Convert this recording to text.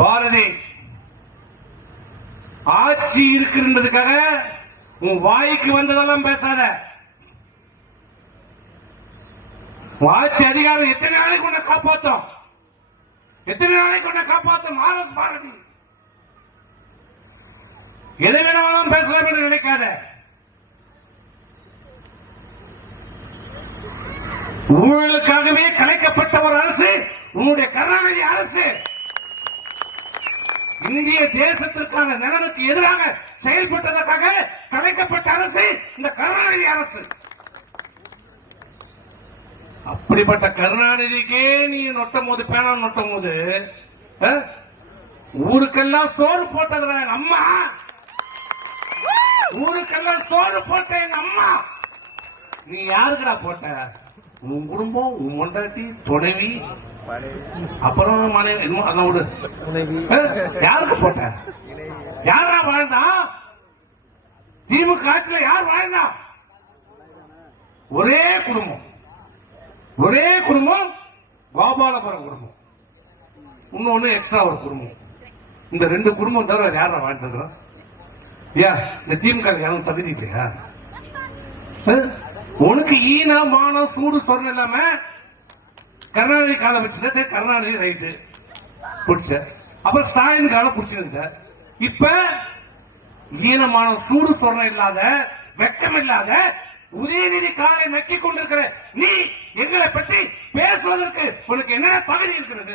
பாரதி ஆட்சி இருக்குன்றதுக்காக உன் வாய்க்கு வந்ததெல்லாம் பேசாத. ஆட்சி அதிகாரம் எத்தனை நாளைக்கு உன்னை காப்பாற்றும்? எத்தனை நாளைக்கு உன்னை காப்பாற்றும்? ஆர்எஸ் பாரதி எதை வேணாலும் பேசலாம் என்று நினைக்காத. ஊழலுக்காகவே கலைக்கப்பட்ட ஒரு அரசு உன்னுடைய கருணாநிதி அரசு. இந்திய தேசத்திற்கான நலனுக்கு எதிராக செயல்பட்டதற்காக கலைக்கப்பட்ட அரசு இந்த கருணாநிதி அரசு. அப்படிப்பட்ட கருணாநிதிக்கே நீ நொட்டும் போது, பேனா நொட்டும் போது, ஊருக்கெல்லாம் சோறு போட்டது எங்க அம்மா. ஊருக்கெல்லாம் சோறு போட்ட எங்க அம்மா. நீ யாருக்குடா போட்ட? உன் குடும்பம், உன் மொண்டாட்டி, துணைவி, அப்புறம் மனைவி, யாருக்கு போட்ட? யாரா வாழ்ந்தா? திமுக ஆட்சியில் யார் வாழ்ந்தா? ஒரே குடும்பம், ஒரே குடும்பம், கோபாலபுரம் குடும்பம், இன்னொன்னு எக்ஸ்ட்ரா ஒரு குடும்பம். இந்த ரெண்டு குடும்பம் தவிர யாரா வாழ்ந்துருக்கிறோம்? ஏன் இந்த திமுக யாரும் தகுதி இல்லையா? உனக்கு ஈனா மானம் சூடு சொரணம் இல்லாம கருணாநிதி காலம் வச்சுட்ட. கருணாநிதி ரைட்டு பிடிச்ச, அப்புறம் ஸ்டாலின் காலம் பிடிச்சிருந்த. இப்ப ஈனமான சூடு சொரணம் இல்லாத, வெக்கம் இல்லாத உதயநிதி காலை நக்கிக் கொண்டிருக்கிற நீ எங்களை பற்றி பேசுவதற்கு உனக்கு என்ன தகுதி இருக்கிறது?